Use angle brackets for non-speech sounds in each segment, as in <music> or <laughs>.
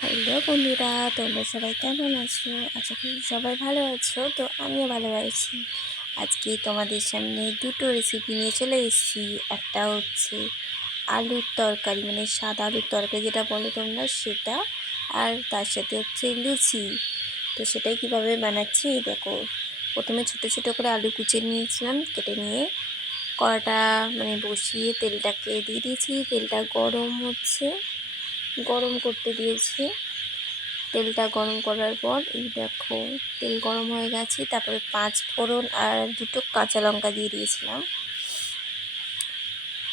Hello বন্ধুরা, তোমরা সবাই কেমন আছো? আশা করি সবাই ভালো আছো, তো আমিও ভালো আছি। আজকে তোমাদের সামনে দুটো রেসিপি নিয়ে চলে এসেছি। একটা হচ্ছে আলুর তরকারি মানে সাদা আলুর তরকারি যেটা বলো তোমরা সেটা, আর তার সাথে হচ্ছে লুচি। তো সেটাই কীভাবে বানাচ্ছি দেখো। প্রথমে ছোট ছোট করে আলু কুচে নিয়েছিলাম, কেটে নিয়ে কড়াটা মানে বসিয়ে তেলটাকে দিয়ে দিয়েছি। তেলটা গরম হচ্ছে। গরম করতে দিয়েছি। তেলটা গরম করার পর এই দেখো তেল গরম হয়ে গেছে, তারপরে পাঁচ ফোড়ন আর দুটো কাঁচা লঙ্কা দিয়ে দিয়েছিলাম।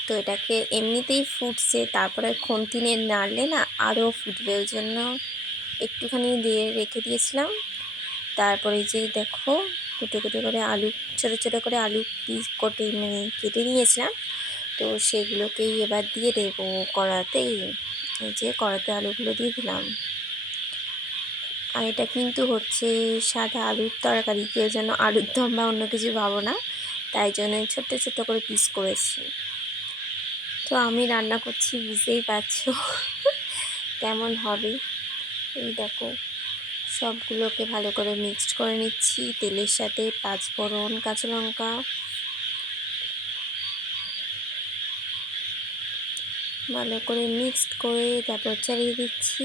তো এটাকে এমনিতেই ফুটছে, তারপরে খন্তিনে নাড়লে না আরও ফুটবে, ওই জন্য একটুখানি দিয়ে রেখে দিয়েছিলাম। তারপরে যে দেখো কুটে কুটে করে আলু, ছোটো ছোটো করে আলু পিস কটে মানে কেটে নিয়েছিলাম। তো সেগুলোকেই এবার দিয়ে দেবো কড়াতেই। এই যে কড়াতে আলুগুলো দিয়ে দিলাম। আর এটা কিন্তু হচ্ছে সাদা আলুর তরকারি, কেউ যেন আলুর দম বা অন্য কিছু ভাবো না, তাই জন্য ছোট্ট ছোট্ট করে পিস করেছি। তো আমি রান্না করছি, বুঝতেই পারছ <laughs> কেমন হবে। এই দেখো, সবগুলোকে ভালো করে মিক্সড করে নিচ্ছি। তেলের সাথে পাঁচফোড়ন, কাঁচা লঙ্কা ভালো করে মিক্সড করে তারপর চালিয়ে দিচ্ছি।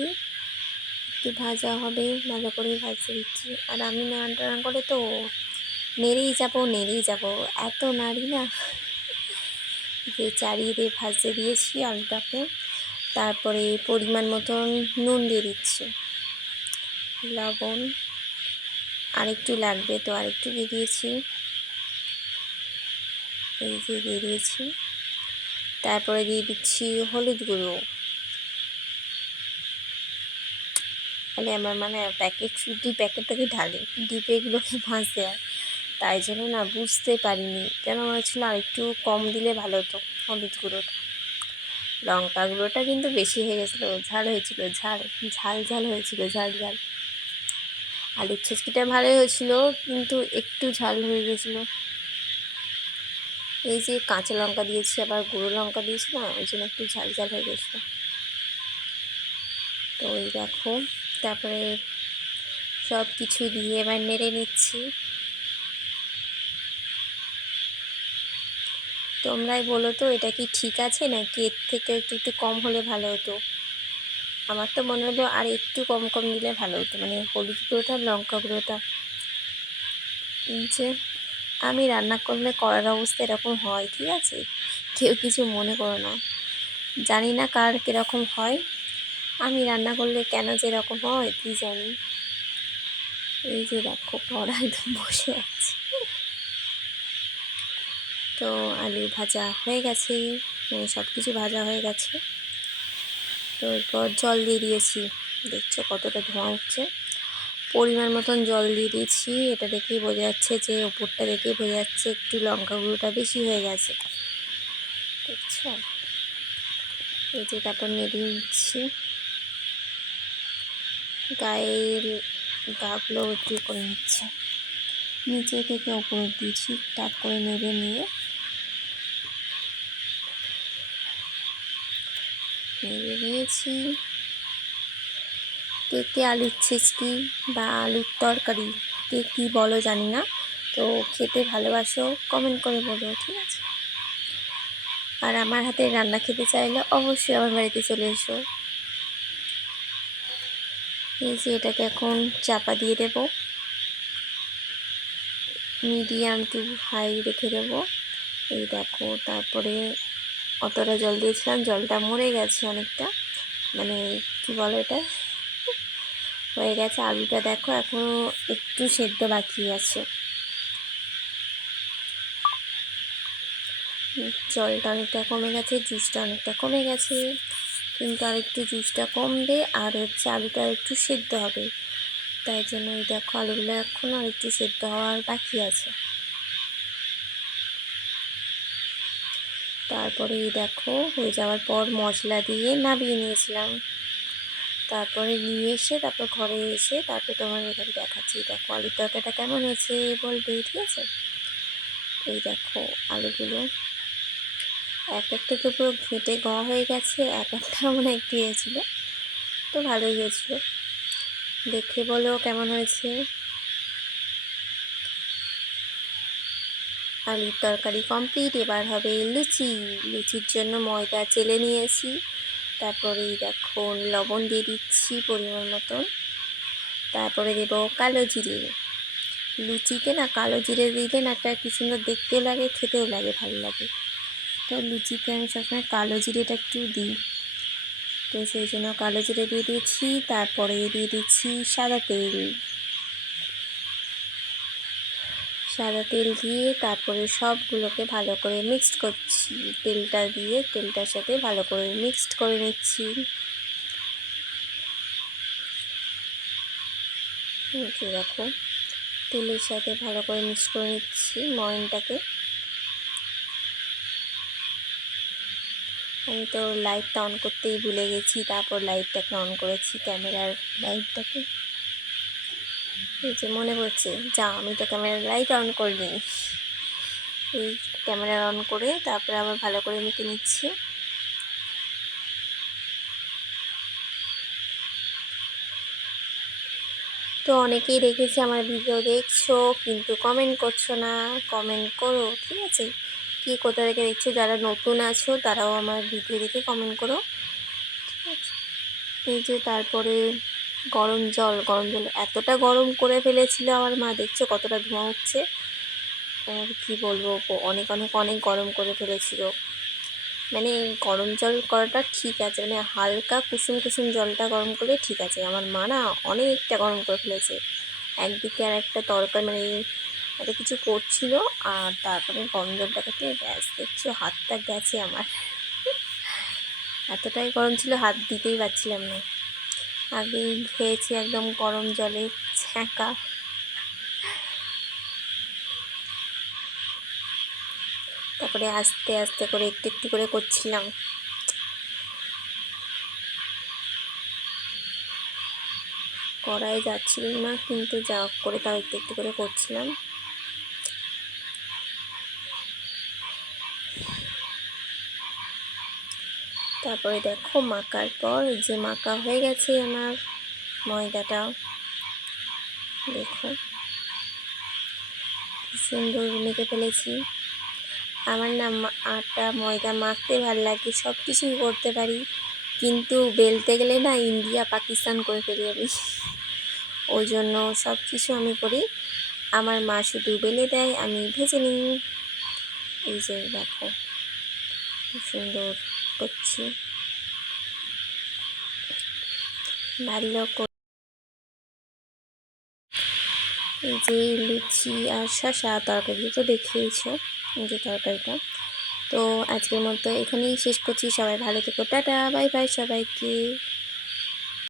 একটু ভাজা হবে, ভালো করে ভাজিয়ে দিচ্ছি। আর আমি নাড়া টাড়া করে তো নেড়েই যাব, নেড়েই যাব। এত নাড়ি না। যে চারিয়ে দিয়ে ভাজতে দিয়েছি আলুটাকে। তারপরে পরিমাণ মতন নুন দিয়ে দিচ্ছি। লবণ আরেকটু লাগবে তো আরেকটু দিয়ে দিয়েছি। এই যে দিয়ে দিয়েছি। তারপরে দিয়ে দিচ্ছি হলুদ গুঁড়ো। তাহলে আমার মানে প্যাকেট শুধু প্যাকেটটাকে ঢালে? ডিপে এগুলোকে ভাঁজতে হয় তাই জন্য না বুঝতে পারিনি। কেন মনে আর একটু কম দিলে ভালো হতো হলুদ গুঁড়োটা। লঙ্কা গুঁড়োটা কিন্তু বেশি হয়ে গেছিল, ঝাল হয়েছিল, ঝাল ঝাল ঝাল হয়েছিল, ঝাল ঝাল। আলুর ছেচকিটা ভালোই হয়েছিল, কিন্তু একটু ঝাল হয়ে গেছিল। এই যে কাঁচা লঙ্কা দিয়েছি, আবার গুঁড়ো লঙ্কা দিয়েছি না, ওই জন্য একটু ঝাল ঝাল হয়ে গেছিল তো ওই দেখো, তারপরে সব কিছু দিয়ে এবার নেড়ে নিচ্ছি। তোমরাই বলো তো, এটা কি ঠিক আছে নাকি এর থেকে একটু একটু কম হলে ভালো হতো? আমার তো মনে হলো আর একটু কম কম দিলে ভালো হতো মানে হলুদ গুঁড়োটা, লঙ্কা গুঁড়োটা। যে আমি রান্না করলে করার অবস্থা এরকম হয়, ঠিক আছে? কেউ কিছু মনে করো না। জানি না কার কীরকম হয়। আমি রান্না করলে কেন যে এরকম হয়, কী জানি? এই যে দেখো, কড়া একদম বসে আছে। তো আলু ভাজা হয়ে গেছে মানে সব কিছু ভাজা হয়ে গেছে। তো এরপর জল দিয়ে দিয়েছি। দেখছ কতটা ধোঁয়া উঠছে। পরিমাণ মতন জল দিয়ে দিয়েছি। এটা দেখেই বোঝা যাচ্ছে যে ওপরটা দেখেই বোঝা যাচ্ছে একটু লঙ্কা গুঁড়োটা বেশি হয়ে গেছে। দেখছ? এই যে তারপর নেড়ে নিচ্ছি। গায়ের গাগুলো একটু করে নিচ্ছে। নিচে থেকে ওপরে দিয়েছি টাক করে নেড়ে নিয়ে নেড়ে নিয়েছি। কে কে আলুর ছেচকি বা আলুর তরকারি, কে কী বলো জানি না। তো খেতে ভালোবাসো কমেন্ট করে বলো, ঠিক আছে? আর আমার হাতে রান্না খেতে চাইলে অবশ্যই আমার বাড়িতে চলে এসো। এই যে এটাকে এখন চাপা দিয়ে দেব। মিডিয়াম টু হাই রেখে দেব। এই দেখো, তারপরে অতটা জল দিয়েছিলাম, জলটা মরে গেছে অনেকটা। মানে কী বলো এটা? হয়ে গেছে। আলুটা দেখো এখনও একটু সেদ্ধ বাকি আছে। জলটা অনেকটা কমে গেছে, জুসটা অনেকটা কমে গেছে। কিন্তু আর একটু জুসটা কমবে, আর হচ্ছে আলুটা একটু সেদ্ধ হবে। তাই জন্য এই দেখো, আলুগুলো এখন আর একটু সেদ্ধ হওয়ার বাকি আছে। তারপরে এই দেখো, হয়ে যাওয়ার পর মশলা দিয়ে নামিয়ে নিয়েছিলাম। তারপরে নিয়ে এসে, তারপর ঘরে এসে, তারপরে তোমার এখানে দেখাচ্ছি। দেখো, আলুর তরকারিটা কেমন হয়েছে বলবে, ঠিক আছে? এই দেখো, আলুগুলো এক একটা তো পুরো ঘেঁটে গ হয়ে গেছে, এক একটা মানে একটু হয়েছিল তো ভালোই হয়েছিল। দেখে বলো কেমন হয়েছে। আলুর তরকারি কমপ্লিট এবার হবে লুচি। লুচির জন্য ময়দা চেলে নিয়েছি। তারপরে দেখো লবণ দিয়ে দিচ্ছি পরিমাণ মতন। তারপরে দেবো কালো জিরে। লুচিতে না কালো জিরে দিলে না একটা কি সুন্দর দেখতেও লাগে, খেতেও লাগে, ভালো লাগে। তো লুচিতে আমি সবসময় কালো জিরেটা একটু দিই। তো সেই জন্য কালো জিরে দিয়ে দিয়েছি, তারপরে দিয়ে দিচ্ছি সাদা তেল। সাদা তেল দিয়ে তারপরে সবগুলোকে ভালো করে মিক্সড করছি। তেলটা দিয়ে তেলটার সাথে ভালো করে মিক্সড করে নিচ্ছি। দেখো, তেলের সাথে ভালো করে মিক্স করে নিচ্ছি ময়নটাকে। আমি তো লাইটটা অন করতেই ভুলে গেছি, তারপর লাইটটাকে অন করেছি, ক্যামেরার লাইটটাকে এই যে মনে পড়ছে যা আমি তো ক্যামেরার লাইট অন করিনি এই ক্যামেরা অন করে তারপরে আবার ভালো করে মেখে নিচ্ছি। তো অনেকেই দেখেছি আমার ভিডিও দেখছ, কিন্তু কমেন্ট করছ না। কমেন্ট করো, ঠিক আছে? কি কোথা থেকে দেখছ? যারা নতুন আছো, তারাও আমার ভিডিও দেখে কমেন্ট করো, ঠিক আছে? এই যে তারপরে গরম জল গরম জল এতটা গরম করে ফেলেছিল আমার মা, দেখছ কতটা ধোঁয়া উঠছে? কী বলব অনেক অনেক অনেক গরম করে ফেলেছিল। মানে গরম জল করাটা ঠিক আছে মানে হালকা কুসুম কুসুম জলটা গরম করলে ঠিক আছে। আমার মা না অনেকটা গরম করে ফেলেছে। একদিকে আর একটা তরকারি মানে একটা কিছু করছিল আর তারপরে গরম জলটা খেতে, ব্যাস, দেখছ হাতটা গেছে আমার। এতটাই গরম ছিল, হাত দিতেই পারছিলাম না। আগেই খেয়েছি একদম গরম জলে ছ্যাঁকা তারপরে আস্তে আস্তে করে একটু একটু করে করছিলাম। করাই যাচ্ছিল না, কিন্তু যা করে তাও একটু একটু করে করছিলাম। তারপরে দেখো মাখার পর যে মাখা হয়ে গেছে আমার ময়দাটা দেখো সুন্দর মেখে ফেলেছি। আমার না আটা, ময়দা মাখতে ভালো লাগে সব কিছুই করতে পারি। কিন্তু বেলতে গেলে না ইন্ডিয়া, পাকিস্তান করে ফেলি আমি। ওই জন্য সব কিছু আমি করি। আমার মা শুধু বেলে দেয়, আমি ভেজে নিই। এই যে দেখো সুন্দর। করছি। ভালো যে লুচি আর শশা তরকারি তো দেখিয়েছ যে তরকারিটা। তো আজকের মতো এখানেই শেষ করছি। সবাই ভালো থেকো। টাটা, বাই বাই সবাইকে।